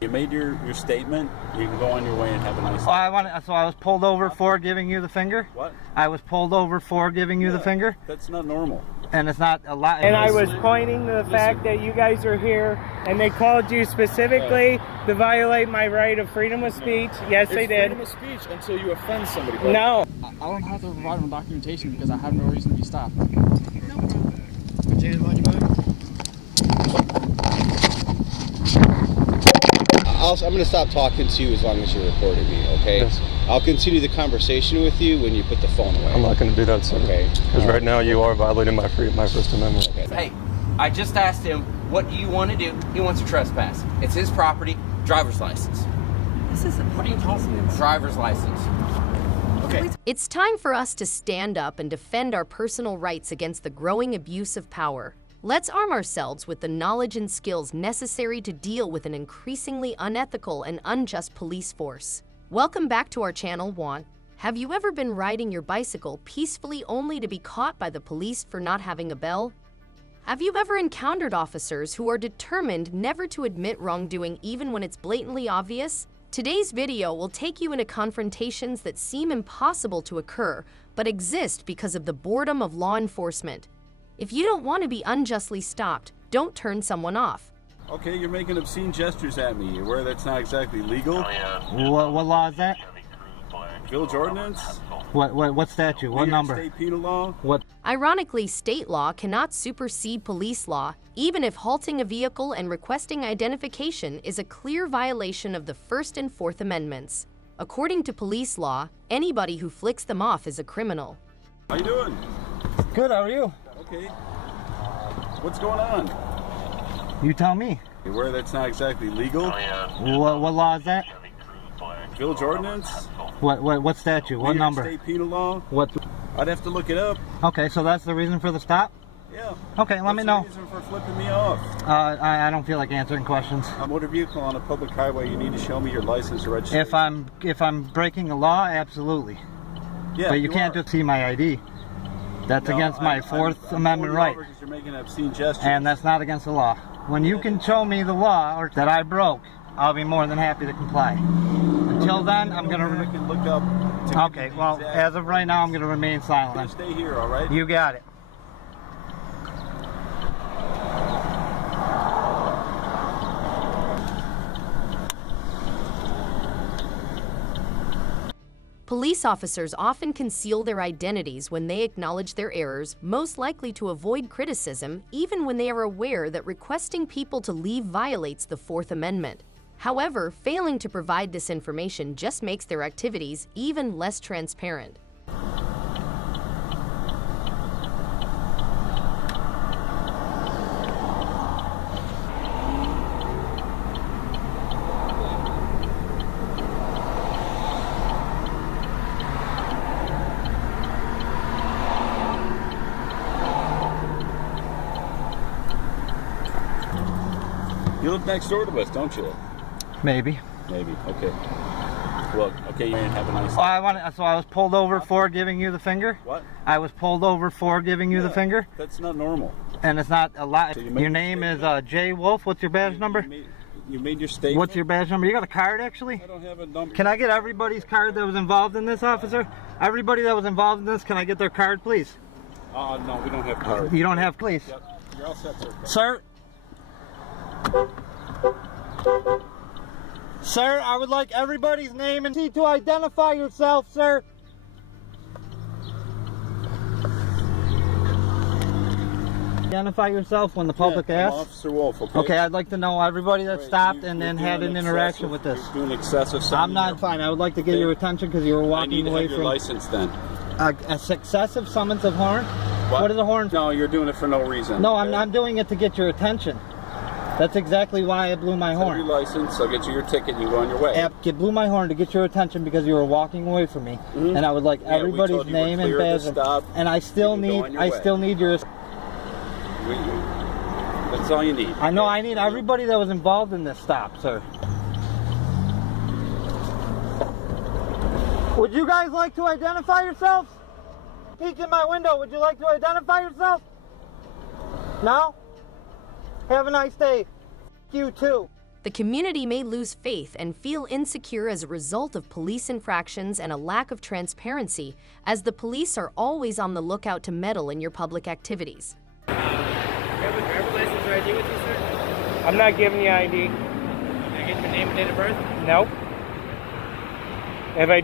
You made your statement. You can go on your way and have a nice day. So I was pulled over for giving you the finger? What? I was pulled over for giving you the finger? That's not normal. And it's not a lot. And I was pointing to the fact that you guys are here and they called you specifically to violate my right of freedom of speech. Yes, they did. Freedom of speech until you offend somebody. No. I don't have to provide them documentation because I have no reason to be stopped. No problem. James, mind your back? I'm going to stop talking to you as long as you're recording me, okay? Yes. I'll continue the conversation with you when you put the phone away. I'm not going to do that, sir. Okay. Because right now you are violating my First Amendment. Okay. Hey, I just asked him, what do you want to do? He wants to trespass. It's his property, driver's license. What are you talking about? Driver's license. Okay. It's time for us to stand up and defend our personal rights against the growing abuse of power. Let's arm ourselves with the knowledge and skills necessary to deal with an increasingly unethical and unjust police force. Welcome back to our channel, Juan. Have you ever been riding your bicycle peacefully only to be caught by the police for not having a bell? Have you ever encountered officers who are determined never to admit wrongdoing even when it's blatantly obvious? Today's video will take you into confrontations that seem impossible to occur, but exist because of the boredom of law enforcement. If you don't want to be unjustly stopped, don't turn someone off. Okay, you're making obscene gestures at me. You're aware that's not exactly legal? What law is that? Village ordinance? What statute? What number? State penal law? What? Ironically, state law cannot supersede police law, even if halting a vehicle and requesting identification is a clear violation of the First and Fourth Amendments. According to police law, anybody who flicks them off is a criminal. How you doing? Good, how are you? Okay. What's going on? You tell me. You're aware that's not exactly legal? What law is that? Village ordinance? What statute? What number? State penal law? What? I'd have to look it up. Okay, so that's the reason for the stop? Yeah. Okay, let me know. What's the reason for flipping me off? I don't feel like answering questions. A motor vehicle on a public highway, you need to show me your license or registration. If I'm breaking a law, absolutely. Yeah, but you can't just see my ID. That's against my Fourth Amendment right. You're making obscene gestures. And that's not against the law. When you can show me the law or that I broke, I'll be more than happy to comply. Until then, I'm going I can look up. Okay, well, as of right now, I'm going to remain silent. Stay here, all right? You got it. Police officers often conceal their identities when they acknowledge their errors, most likely to avoid criticism, even when they are aware that requesting people to leave violates the Fourth Amendment. However, failing to provide this information just makes their activities even less transparent. You live next door to us, don't you? Maybe. Maybe. Okay. Well, okay, you have a nice day. So I was pulled over for giving you the finger? What? I was pulled over for giving you the finger? That's not normal. And it's not a lot. So your name is Jay Wolf. What's your badge number? You made your statement. What's your badge number? You got a card, actually? I don't have a number. Can I get everybody's card that was involved in this, officer? Everybody that was involved in this, can I get their card, please? No, we don't have cards. You don't have, please? Yep. You're all set, sir. Sir? Sir, I would like everybody's name and to identify yourself, sir. Identify yourself when the public asks. I'm Officer Wolf, okay? Okay, I'd like to know everybody that stopped and then had an interaction with this. You're doing excessive. I'm not fine. I would like to get your attention because you were walking away from. I need to have your license then. A successive summons of horn? What is a horn? No, you're doing it for no reason. No, I'm doing it to get your attention. That's exactly why I blew my horn. Have your license, I'll get you your ticket and you go on your way. I blew my horn to get your attention because you were walking away from me, and I would like everybody's name and badge. And I still need your. That's all you need. I know. I need everybody that was involved in this stop, sir. Would you guys like to identify yourselves? Peek in my window. Would you like to identify yourself? No? Have a nice day. You too. The community may lose faith and feel insecure as a result of police infractions and a lack of transparency, as the police are always on the lookout to meddle in your public activities. You have a driver's license or ID with you, sir? I'm not giving you ID. Can I get your name and date of birth? Nope. Have I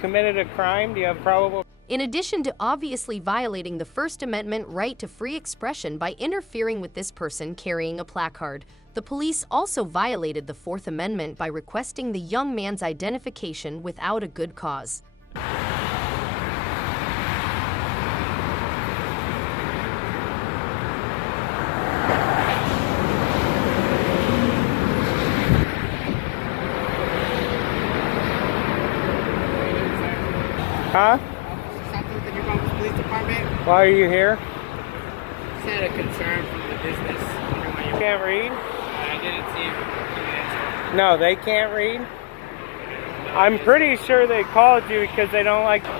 committed a crime? Do you have probable? In addition to obviously violating the First Amendment right to free expression by interfering with this person carrying a placard, the police also violated the Fourth Amendment by requesting the young man's identification without a good cause. Huh? Something with the New Brunswick Police Department? Why are you here? Just had a concern from the business. You can't read? I didn't see him. No, they can't read? I'm pretty sure they called you because they don't like... You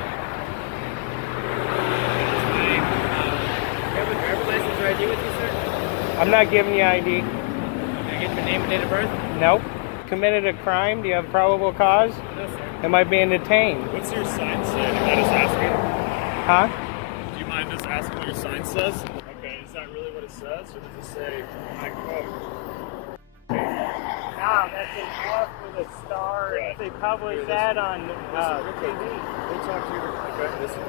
have a driver's license or ID with you, sir? I'm not giving you ID. Can I get your name and date of birth? Nope. Committed a crime? Do you have probable cause? No, sir. Am I being detained? What's your sign say? Do you mind just asking? Huh? Do you mind just asking what your sign says? Okay, is that really what it says? Or does it say, I quote? No, that's a bluff with a star. Right. They publish that on TV. We'll talk to you. Okay, listen.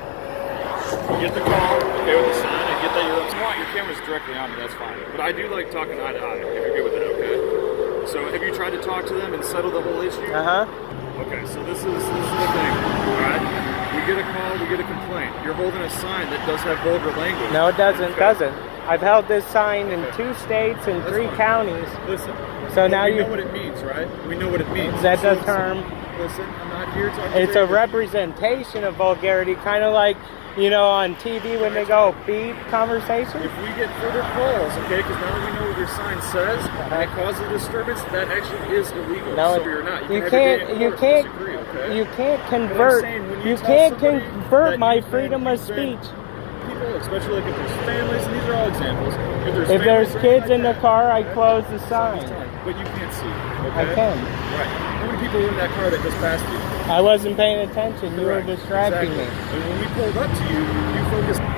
You get the call, okay, with the sign. I get that you want your camera's directly on me, that's fine. But I do like talking eye to eye, if you're good with it, okay? So have you tried to talk to them and settle the whole issue? Uh-huh. Okay, so this is the thing, alright? We get a call, we get a complaint. You're holding a sign that does have vulgar language. No, it doesn't. Okay. Doesn't. I've held this sign in 2 states and 3 counties. Listen. So now we know what it means, right? We know what it means. That's So a term. Listen, I'm not here to... It's a representation of vulgarity, kind of like, you know, on TV when they go beep conversation. If we get further calls, okay, because now that we know what your sign says, and it causes a disturbance, that actually is illegal. No, so you're not. you can can't. have your day in You court can't. and disagree, okay? You can't But I'm convert. saying when You tell can't somebody convert that my you've been- freedom of you've been- speech. People, especially like if there's families, and these are all examples. If there's kids in the car, I okay? close the sign. But you can't see, I okay? can. Right. How many people were in that car that just passed you? I wasn't paying attention. You were Correct. distracting Exactly. me. And when we pulled up to you,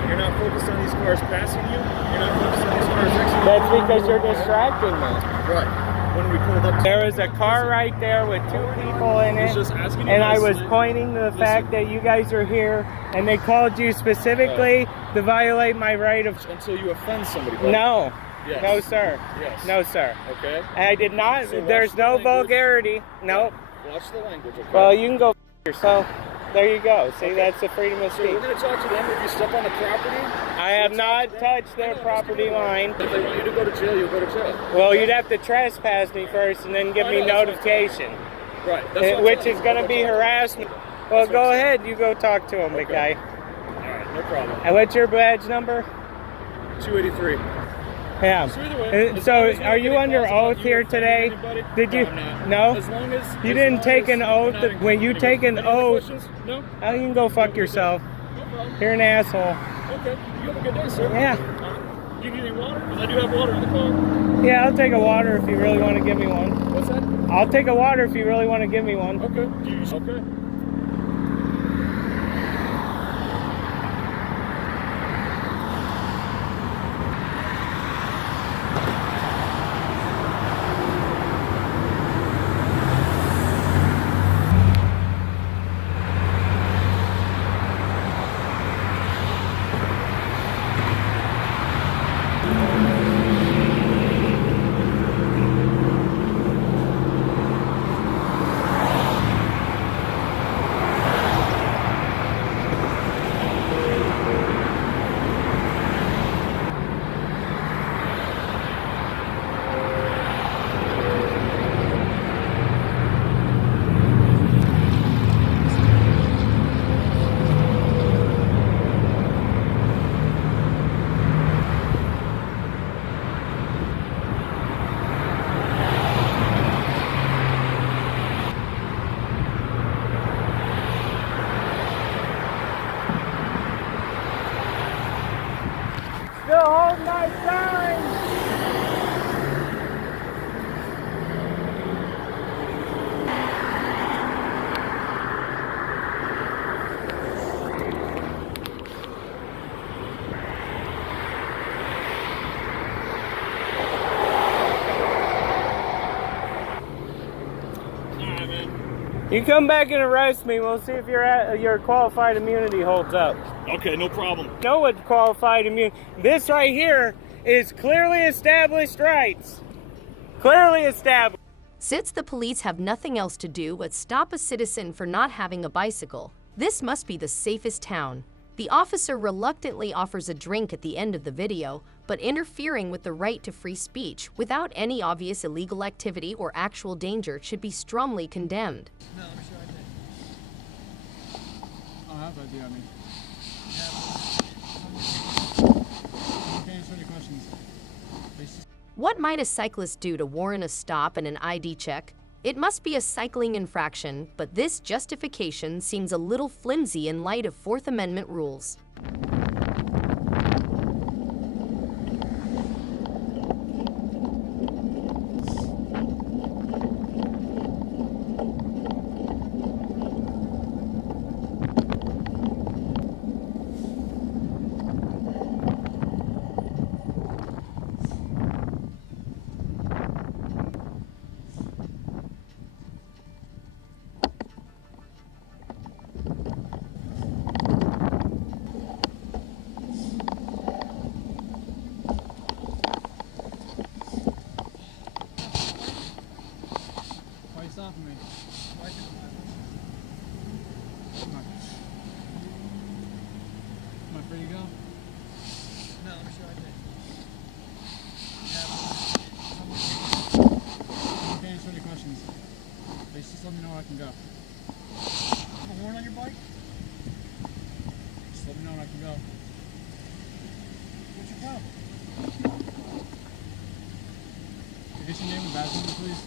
you're not focused on these cars passing you. You're not focused on these cars exiting. That's because you're distracting me. Right. When we pulled up to There was a car right there with 2 people in I was it, just asking you and I was nicely. pointing to the fact that you guys are here, and they called you specifically to violate my right of... Until you offend somebody. Buddy. No. Yes. No, sir. Yes. No, sir. Okay. I did not. So watch There's the no language. vulgarity. Nope. Watch the language, okay? Well, you can go f yourself. There you go. See, Okay. that's the freedom of So speech. we're going to talk to them if you step on the property. I have not touched their property line. If they want you to go to jail, you'll go to jail. Well, you'd have to trespass me first and then give me notification, Right. That's what I'm which telling is you. going to be harassment. Well, go ahead. You go talk to him, big guy. All right, no problem. And what's your badge number? 283. Yeah. So either way, as So, long as we are don't you get under calls about oath you here offending today? anybody, Did you? No, I'm not. No? As long as You as didn't long take as an you're oath. not When you including take an any other oath, questions? No? how you can go fuck yourself? No problem. You're an asshole. Okay. You have a good day, sir. Yeah. Do you need any water? Because I do have water in the car. Yeah, I'll take a water if you really want to give me one. What's that? I'll take a water if you really want to give me one. Okay. Okay. man. You come back and arrest me, we'll see if your qualified immunity holds up. Okay, no problem. Know what qualified immunity? This right here is clearly established rights. Clearly established. Since the police have nothing else to do but stop a citizen for not having a bicycle, this must be the safest town. The officer reluctantly offers a drink at the end of the video, but interfering with the right to free speech without any obvious illegal activity or actual danger should be strongly condemned. No, I'm sure I did. I don't have ID on me. Can't answer any questions. What might a cyclist do to warrant a stop and an ID check? It must be a cycling infraction, but this justification seems a little flimsy in light of Fourth Amendment rules. Stopping me. Am I free to go? No, I'm sure I did. Can't answer any questions. Please just let me know when I can go. Have a horn on your bike? Just let me know when I can go. What's your problem? Can I get your name and badge number, please?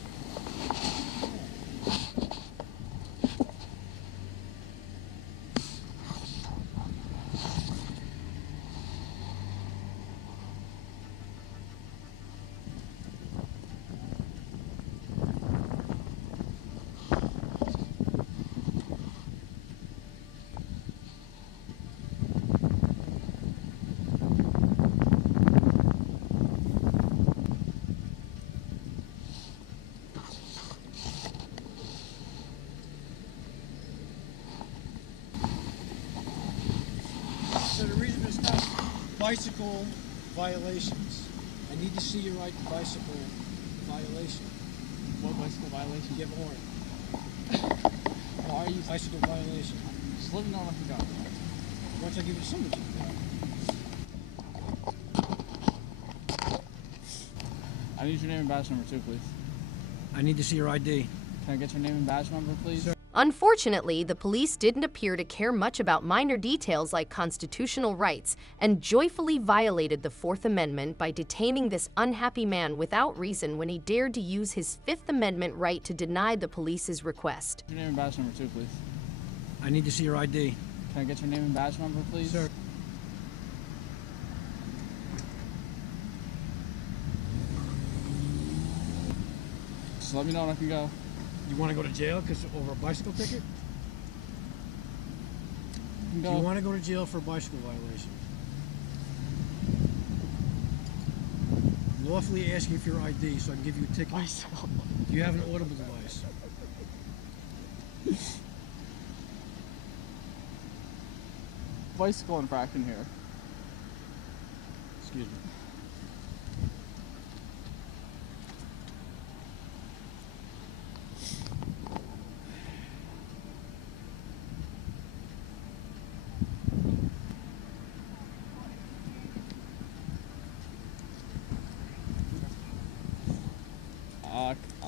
So the reason to stop bicycle violations, I need to see your right to bicycle violation. What bicycle violation? You have a horn. Why are you Bicycle violation. Just let me know when I can go. Once I give you the summons, you can go. I need your name and badge number too, please. I need to see your ID. Can I get your name and badge number, please? Sir. Unfortunately, the police didn't appear to care much about minor details like constitutional rights and joyfully violated the Fourth Amendment by detaining this unhappy man without reason when he dared to use his Fifth Amendment right to deny the police's request. Your name and badge number too, please. I need to see your ID. Can I get your name and badge number, please? Sir. Just let me know when I can go. You want to go to jail because over a bicycle ticket? Do you want to go to jail for a bicycle violation? I'm lawfully asking for your ID so I can give you a ticket. Bicycle. Do you have an audible device? Bicycle infraction here. Excuse me.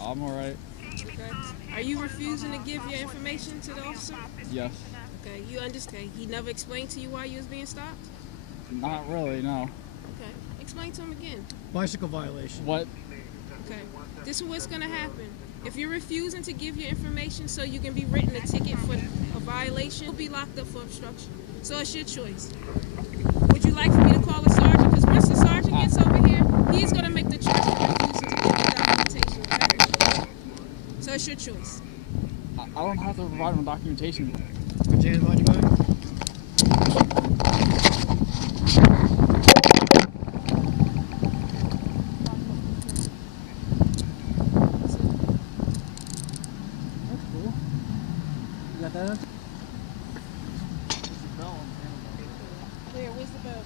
I'm alright. Okay. Are you refusing to give your information to the officer? Yes. Okay, you understand. He never explained to you why you was being stopped? Not really, no. Okay. Explain to him again. Bicycle violation. What? Okay. This is what's gonna happen. If you're refusing to give your information so you can be written a ticket for a violation, you'll be locked up for obstruction. So it's your choice. Would you like for me to call a sergeant? Because once the sergeant gets over here, he's gonna make the charge for refusing to give your documentation, okay? So it's your choice. I don't have to provide him documentation. Put your hand behind your back. That's got that on? Where? Where's the bell?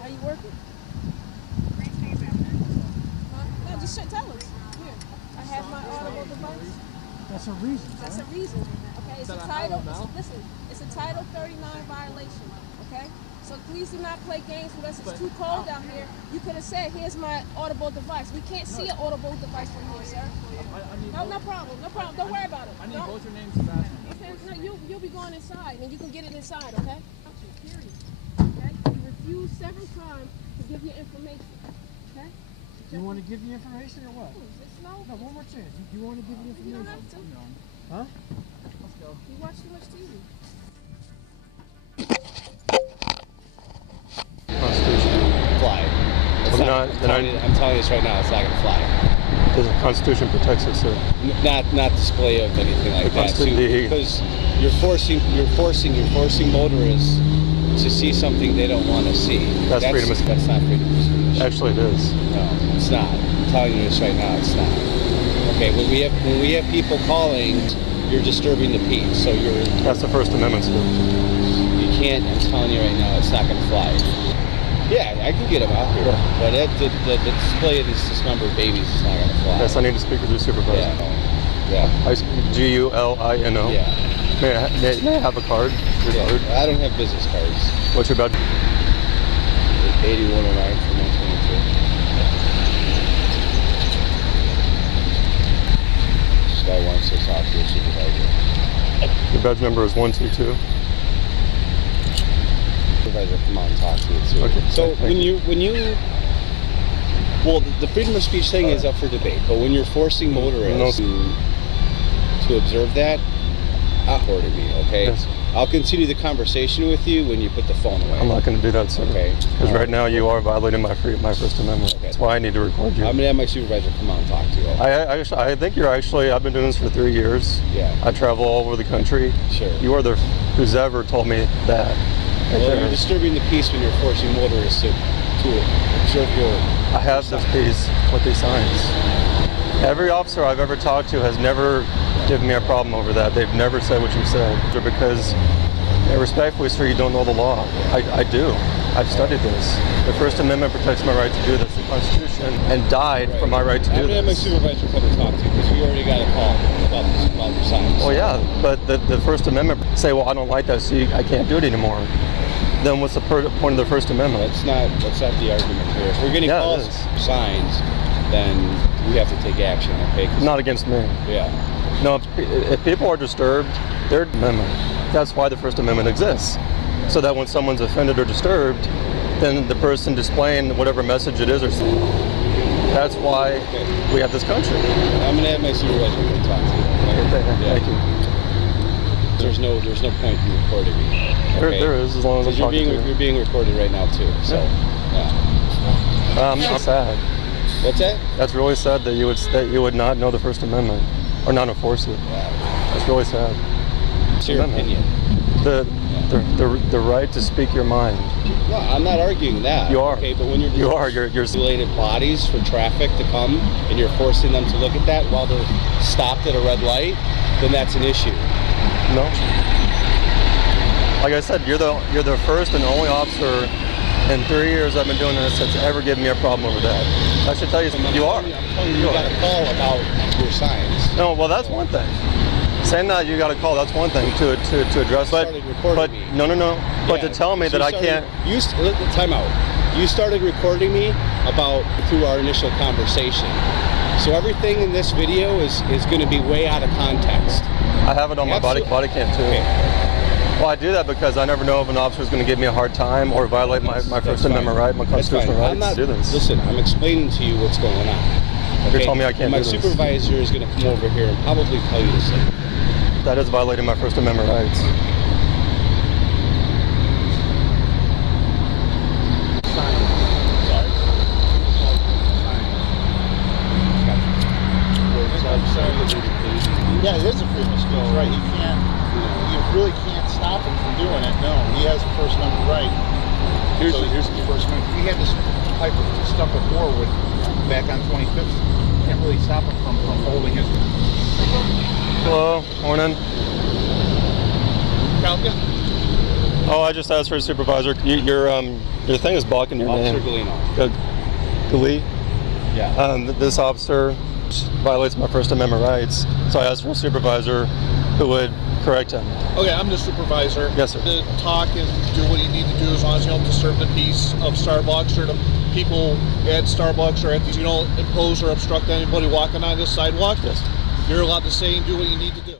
How you working? No, just tell us. Here, I have my audible device. That's a reason. That's a reason. Okay, it's a title. Listen, it's a Title 39 violation. Okay, so please do not play games with us. It's too cold out here. You could have said, "Here's my audible device." We can't see an audible device from here, sir. No problem. No problem. Don't worry about it. I need both your names, Sebastian. Okay, no, you'll be going inside, and you can get it inside. Okay. Period. Okay. You refused several times to give your information. Okay. Do you want to give the information or what? No, one more chance. Do you want to give the information? You don't have to. Huh? Let's go. You watch too much TV. Fly. I'm telling you this right now, it's not going to fly. The Constitution protects us, sir. Not display of anything like that. Because you're forcing motorists to see something they don't want to see. That's freedom of speech. That's not freedom of speech. Actually, it is. No, it's not. I'm telling you this right now, it's not. Okay, when we have people calling, you're disturbing the peace. So you're. That's the First Amendment, sir. You can't. I'm telling you right now, it's not going to fly. Yeah, I can get them out here, but the display of these dismembered babies is not going to fly. Yes, I need to speak with your supervisor. Yeah. Gulino. Yeah. May I have a card? Your card? I don't have business cards. What's your badge? 8109 from 122. This guy wants to talk to your supervisor. Your badge number is 122. Supervisor, come on and talk to you too. Okay. So the freedom of speech thing is up for debate, but when you're forcing motorists to observe that, reported me, okay? Yes. I'll continue the conversation with you when you put the phone away. I'm not going to do that, sir. Okay. Because right now you are violating my First Amendment. Okay. That's why I need to record you. I'm going to have my supervisor come on and talk to you. I think you're actually, I've been doing this for 3 years. Yeah. I travel all over the country. Sure. You are the who's ever told me that. Well, you're disturbing the peace when you're forcing motorists to observe your... I have this piece with these signs. Every officer I've ever talked to has never given me a problem over that. They've never said what you said. Because, respectfully, sir, you don't know the law. I do. I've studied this. The First Amendment protects my right to do this. The Constitution and died for my right to do this. I'm going to have my supervisor come and talk to you because we already got a call about your signs. Well, yeah, but the First Amendment say, well, I don't like that, so I can't do it anymore. Then what's the point of the First Amendment? That's not the argument here. If we're getting calls for signs, then we have to take action, okay? Not against me. Yeah. No, if people are disturbed, their amendment. That's why the First Amendment exists. So that when someone's offended or disturbed, then the person displaying whatever message it is or something. That's why we have this country. I'm going to have my supervisor come talk to you. Okay, thank you. There's no point in recording me. Okay? There is, as long as I'm talking to you. You're being recorded right now too. So, yeah. I'm sad. What's that? That's really sad that you would not know the First Amendment or not enforce it. Yeah. That's really sad. It's your opinion. The right to speak your mind. Well, I'm not arguing that. You are. Okay, but when you're you're regulated bodies for traffic to come and you're forcing them to look at that while they're stopped at a red light, then that's an issue. No. Like I said, you're the first and only officer in 3 years I've been doing this that's ever given me a problem over that. I should tell you, you are. I'm telling you, you got a call about your signs. No, well, that's one thing. Saying that you got a call, that's one thing to address. But no. But to tell me that I can't. Time out. You started recording me through our initial conversation. So everything in this video is going to be way out of context. I have it on my body cam too. Okay. Well, I do that because I never know if an officer is going to give me a hard time or violate my First Amendment right, my constitutional rights to do this. Listen, I'm explaining to you what's going on. Okay? You're telling me I can't do this. My supervisor is going to come over here and probably tell you the same. That is violating my First Amendment rights. Yeah, it is a freedom of speech, right? You really can't stop him from doing it. No, he has the First Amendment right. Here's the First Amendment. We had this type of stuff before back on 25th. can't really stop him from holding his. Hello, morning. Falcon? Oh, I just asked for a supervisor. Your thing is blocking your name. Officer Galli? Yeah. This officer violates my First Amendment rights, so I asked for a supervisor who would correct him. Okay, I'm the supervisor. Yes, sir. To talk and do what you need to do as long as you don't disturb the peace of Starbucks or the people at Starbucks or at these. You don't impose or obstruct anybody walking on this sidewalk. Yes. You're allowed to say and do what you need to do.